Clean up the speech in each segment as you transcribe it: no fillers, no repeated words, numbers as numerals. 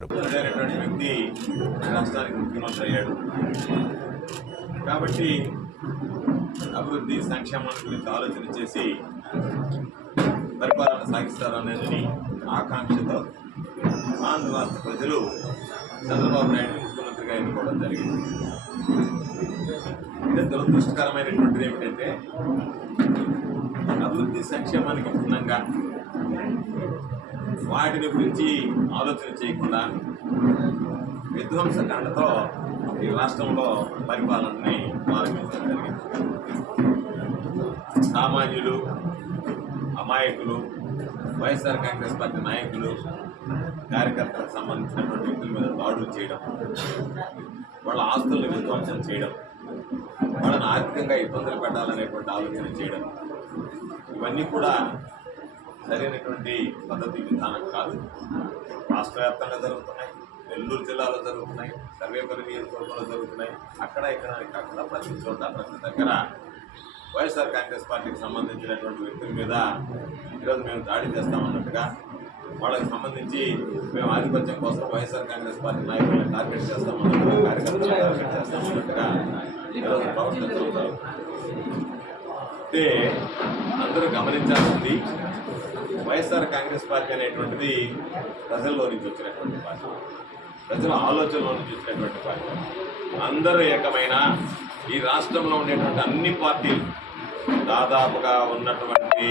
వ్యక్తి రాష్ట్రానికి ముఖ్యమంత్రి అయ్యాడు కాబట్టి అభివృద్ధి సంక్షేమం గురించి ఆలోచన చేసి పరిపాలన సాగిస్తారనేది ఆకాంక్షతో ఆంధ్ర రాష్ట్ర ప్రజలు చంద్రబాబు నాయుడు ముఖ్యమంత్రిగా ఎన్నుకోవడం జరిగింది. ఇది దురదృష్టకరమైనటువంటిది ఏమిటంటే అభివృద్ధి సంక్షేమానికి భిన్నంగా వాటిని గురించి ఆలోచన చేయకుండా విధ్వంసకాండతో ఈ రాష్ట్రంలో పరిపాలనని ప్రారంభించడం జరిగింది. సామాన్యులు, అమాయకులు, వైఎస్ఆర్ కాంగ్రెస్ పార్టీ నాయకులు, కార్యకర్తలకు సంబంధించినటువంటి వ్యక్తుల మీద దాడులు చేయడం, వాళ్ళ ఆస్తులను విధ్వంసం చేయడం, వాళ్ళని ఆర్థికంగా ఇబ్బందులు పెట్టాలనేటువంటి ఆలోచన చేయడం, ఇవన్నీ కూడా సరైనటువంటి పద్ధతి విధానం కాదు. రాష్ట్ర వ్యాప్తంగా జరుగుతున్నాయి, నెల్లూరు జిల్లాలో జరుగుతున్నాయి, సర్వేపల్లి నియోజకవర్గంలో జరుగుతున్నాయి. అక్కడ ఇక్కడ కాకుండా ప్రతి చోట ప్రతి దగ్గర వైఎస్ఆర్ కాంగ్రెస్ పార్టీకి సంబంధించినటువంటి వ్యక్తుల మీద ఈరోజు మేము దాడి చేస్తామన్నట్టుగా, వాళ్ళకి సంబంధించి మేము ఆధిపత్యం కోసం వైఎస్ఆర్ కాంగ్రెస్ పార్టీ నాయకులను టార్గెట్ చేస్తామన్నట్టుగా, కార్యకర్తలను టార్గెట్ చేస్తామన్నట్టుగా ఈరోజు ప్రవర్తించగలుగుతారు. అయితే అందరూ గమనించాల్సింది, వైఎస్ఆర్ కాంగ్రెస్ పార్టీ అనేటువంటిది ప్రజల్లో నుంచి వచ్చినటువంటి పార్టీ, ప్రజల ఆలోచనలో నుంచి వచ్చినటువంటి పార్టీ. అందరూ ఏకమైన ఈ రాష్ట్రంలో ఉండేటువంటి అన్ని పార్టీలు దాదాపుగా ఉన్నటువంటి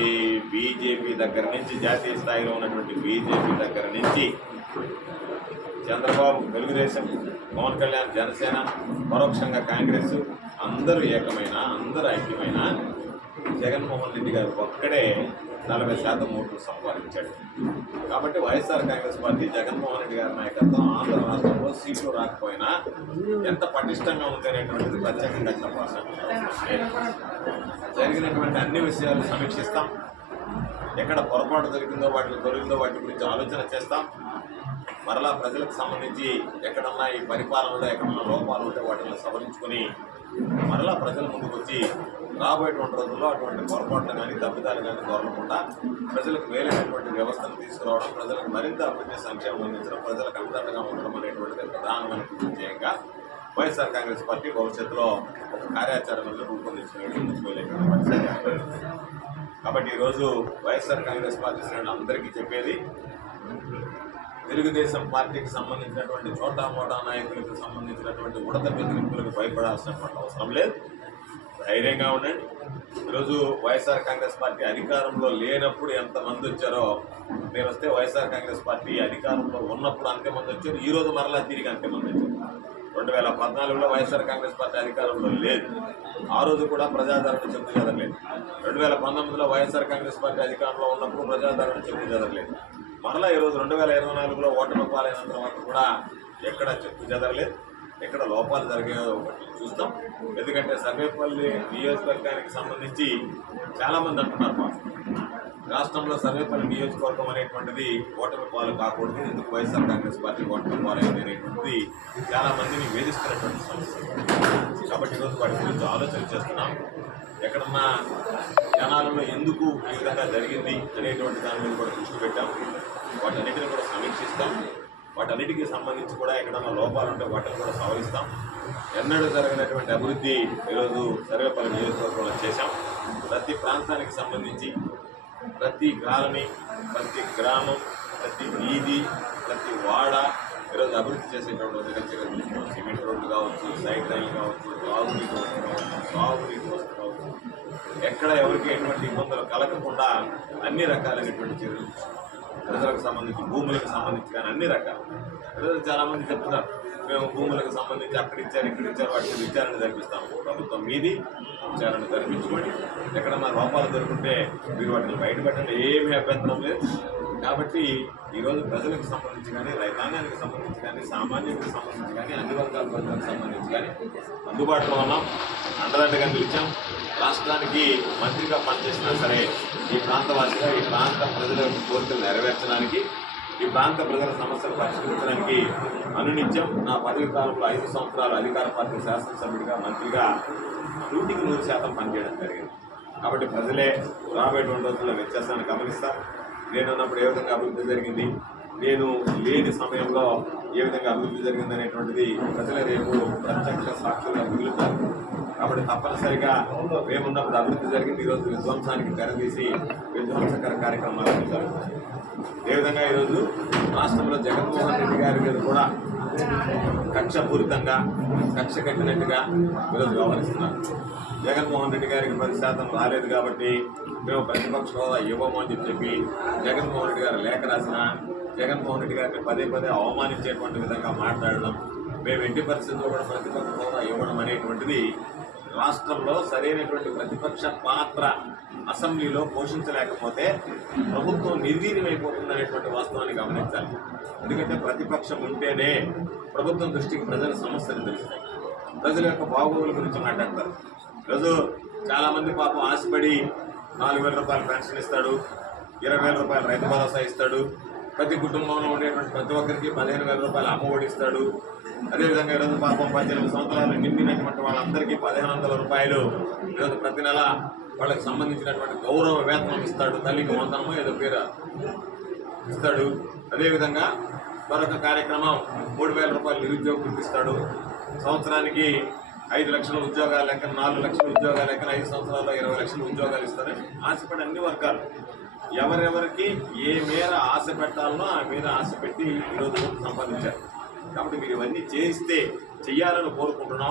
బీజేపీ దగ్గర నుంచి, జాతీయ స్థాయిలో ఉన్నటువంటి బీజేపీ దగ్గర నుంచి చంద్రబాబు తెలుగుదేశం, పవన్ కళ్యాణ్ జనసేన, పరోక్షంగా కాంగ్రెస్, అందరూ ఏకమైన, అందరూ ఐక్యమైన జగన్మోహన్ రెడ్డి గారు ఒక్కడే 40% ఓట్లు సంపాదించాడు. కాబట్టి వైఎస్ఆర్ కాంగ్రెస్ పార్టీ జగన్మోహన్ రెడ్డి గారి నాయకత్వం ఆంధ్ర రాష్ట్రంలో సీట్లు రాకపోయినా ఎంత పటిష్టంగా ఉందనేటువంటిది ప్రత్యేకంగా చెప్పాల్సిన జరిగినటువంటి అన్ని విషయాలు సమీక్షిస్తాం. ఎక్కడ పొరపాటు జరిగిందో, వాటిని తొలగిందో వాటి గురించి ఆలోచన చేస్తాం. మరలా ప్రజలకు సంబంధించి ఎక్కడన్నా ఈ పరిపాలనలో ఎక్కడన్నా లోపాలు ఉంటే వాటిని సవరించుకొని మరలా ప్రజల ముందుకు వచ్చి రాబోయేటువంటి రోజుల్లో అటువంటి పొరపాట్లు కానీ, తప్పిదాలు కానీ దొరకకుండా ప్రజలకు వేలైనటువంటి వ్యవస్థను తీసుకురావడం, ప్రజలకు మరింత అభివృద్ధి సంక్షేమం అందించడం, ప్రజలకు అంతటగా ఉండడం అనేటువంటిది ప్రధానమైనటువంటి ధ్యేయంగా వైఎస్ఆర్ కాంగ్రెస్ పార్టీ భవిష్యత్తులో ఒక కార్యాచరణను రూపొందించుకోలేకపోయింది. కాబట్టి ఈరోజు వైఎస్ఆర్ కాంగ్రెస్ పార్టీ శ్రేణులు అందరికీ చెప్పేది, తెలుగుదేశం పార్టీకి సంబంధించినటువంటి చోటా మోటా నాయకులకు సంబంధించినటువంటి ఉడత బెదిరింపులకు భయపడాల్సినటువంటి అవసరం లేదు. ధైర్యంగా ఉండండి. ఈరోజు వైఎస్ఆర్ కాంగ్రెస్ పార్టీ అధికారంలో లేనప్పుడు ఎంతమంది వచ్చారో, నేను వస్తే వైఎస్ఆర్ కాంగ్రెస్ పార్టీ అధికారంలో ఉన్నప్పుడు అంతమంది వచ్చారు. ఈరోజు మరలా తిరిగి అంతమంది వచ్చారు. 2014లో వైఎస్ఆర్ కాంగ్రెస్ పార్టీ అధికారంలో లేదు, ఆ రోజు కూడా ప్రజాదరణ చెక్కు చెదరలేదు. 2019లో వైఎస్ఆర్ కాంగ్రెస్ పార్టీ అధికారంలో ఉన్నప్పుడు ప్రజాదరణ చెక్కు చెదరలేదు. మరలా ఈరోజు 2024లో ఓటమి పాలైన తర్వాత కూడా ఎక్కడ చెక్కు చెదరలేదు, ఎక్కడ లోపాలు జరిగాయో చూస్తాం. ఎందుకంటే సర్వేపల్లి నియోజకవర్గానికి సంబంధించి చాలామంది అంటున్నారు, రాష్ట్రంలో సర్వేపల్లి నియోజకవర్గం అనేటువంటిది ఓటమి పాలు కాకూడదు, ఎందుకు వైఎస్ఆర్ కాంగ్రెస్ పార్టీ ఓటమి పాలైంది అనేటువంటిది చాలామందిని వేధిస్తున్నటువంటి సమస్య. కాబట్టి ఈరోజు వాటి గురించి ఆలోచన చేస్తున్నాం. ఎక్కడన్నా జనాలలో ఎందుకు ఈ విధంగా జరిగింది అనేటువంటి దాని మీద కూడా దృష్టి పెట్టాం. వాటన్నిటిని కూడా సమీక్షిస్తాం. వాటన్నిటికీ సంబంధించి కూడా ఎక్కడన్నా లోపాలు ఉంటే వాటిని కూడా సవరిస్తాం. ఎన్నడూ జరగనటువంటి అభివృద్ధి ఈరోజు సర్వేపల్లి నియోజకవర్గంలో చేశాం. ప్రతి ప్రాంతానికి సంబంధించి ప్రతి కాలనీ, ప్రతి గ్రామం, ప్రతి వీధి, ప్రతి వాడ ఈరోజు అభివృద్ధి చేసేటువంటి విధంగా చూస్తున్నాం. సిమెంట్ రోడ్లు కావచ్చు, సైడ్ లైన్లు కావచ్చు, తాగునీటి వస్తు కావచ్చు, సాగునీటి వస్తు కావచ్చు, ఎక్కడ ఎవరికి ఎటువంటి ఇబ్బందులు కలగకుండా అన్ని రకాలైనటువంటి చర్యలు, ప్రజలకు సంబంధించి భూములకు సంబంధించి కానీ అన్ని రకాలు. ఈరోజు చాలామంది చెప్తున్నారు, మేము భూములకు సంబంధించి అక్కడ ఇచ్చారు, ఇక్కడ ఇచ్చారు, వాటికి విచారణ జరిపిస్తాము. ప్రభుత్వం మీది విచారణ జరిపించుకోండి. ఎక్కడన్నా లోపాలు దొరుకుంటే మీరు వాటిని బయటపెట్టండి, ఏమీ అభ్యంతరం లేదు. కాబట్టి ఈరోజు ప్రజలకు సంబంధించి కానీ, రైతాంగానికి సంబంధించి కానీ, సామాన్యులకు సంబంధించి కానీ, అన్ని వర్గాల ప్రజలకు సంబంధించి కానీ అందుబాటులో ఉన్నాం, అండదండగా నిలిచాం. రాష్ట్రానికి మంత్రిగా పనిచేసినా సరే ఈ ప్రాంతవాసిగా, ఈ ప్రాంత ప్రజల కోరికలు నెరవేర్చడానికి, ఈ ప్రాంత ప్రజల సమస్యలు పరిష్కరించడానికి అనునిత్యం నా పదవి కాలంలో 5 సంవత్సరాలు అధికార పార్టీ శాసనసభ్యుడిగా, మంత్రిగా 100కి 100% పనిచేయడం జరిగింది. కాబట్టి ప్రజలే రాబోయేటువంటి రోజుల్లో వ్యత్యాసాన్ని గమనిస్తారు. నేనున్నప్పుడు ఏ విధంగా అభివృద్ధి జరిగింది, నేను లేని సమయంలో ఏ విధంగా అభివృద్ధి జరిగిందనేటువంటిది ప్రజల రేపు ప్రత్యక్ష సాక్షులుగా మిగులుతారు. కాబట్టి తప్పనిసరిగా రేపున్నప్పుడు అభివృద్ధి జరిగింది, ఈరోజు విధ్వంసానికి తెరదీసి విధ్వంసకర కార్యక్రమాలు జరుగుతాయి. అదేవిధంగా ఈరోజు రాష్ట్రంలో జగన్మోహన్ రెడ్డి గారి మీద కూడా కక్షపూరితంగా కక్ష కట్టినట్టుగా ఈరోజు వ్యవహరిస్తున్నారు. జగన్మోహన్ రెడ్డి గారికి 10% రాలేదు కాబట్టి మేము ప్రతిపక్ష హోదా ఇవ్వము అని చెప్పి జగన్మోహన్ రెడ్డి గారు లేఖ రాసిన, జగన్మోహన్ రెడ్డి గారిని పదే పదే అవమానించేటువంటి విధంగా మాట్లాడడం, మేము ఎట్టి పరిస్థితుల్లో కూడా ప్రతిపక్ష హోదా ఇవ్వడం అనేటువంటిది రాష్ట్రంలో సరైనటువంటి ప్రతిపక్ష పాత్ర అసెంబ్లీలో పోషించలేకపోతే ప్రభుత్వం నిర్వీర్యమైపోతుందనేటువంటి వాస్తవాన్ని గమనించాలి. ఎందుకంటే ప్రతిపక్షం ఉంటేనే ప్రభుత్వం దృష్టికి ప్రజల సమస్యలు తెలుస్తాయి, ప్రజల యొక్క బాగోగుల గురించి మాట్లాడతారు. ఈరోజు చాలామంది పాపం ఆశపడి 4,000 రూపాయలు పెన్షన్ ఇస్తాడు, 20,000 రూపాయలు రైతు భరోసా ఇస్తాడు, ప్రతి కుటుంబంలో ఉండేటువంటి ప్రతి ఒక్కరికి 15,000 రూపాయలు అమ్మఒడి ఇస్తాడు. అదేవిధంగా ఈరోజు పాపం 18 సంవత్సరాలు నిండినటువంటి వాళ్ళందరికీ 1,500 రూపాయలు ఈరోజు ప్రతి నెల వాళ్ళకి సంబంధించినటువంటి గౌరవ వేతనం ఇస్తాడు, తల్లికి వందనమో ఏదో పేరు ఇస్తాడు. అదేవిధంగా మరొక కార్యక్రమం 3,000 రూపాయలు నిరుద్యోగ గుర్తిస్తాడు. సంవత్సరానికి 5 లక్షల ఉద్యోగాలు లెక్కన 4 లక్షల ఉద్యోగాలు లెక్కన 5 సంవత్సరాల్లో 20 లక్షల ఉద్యోగాలు ఇస్తారని ఆశపడి అన్ని వర్గాలు ఎవరెవరికి ఏ మేర ఆశ పెట్టాలనో ఆ మేర ఆశ పెట్టి ఈరోజు సంపాదించారు. కాబట్టి మీరు ఇవన్నీ చేస్తే చెయ్యాలని కోరుకుంటున్నాం.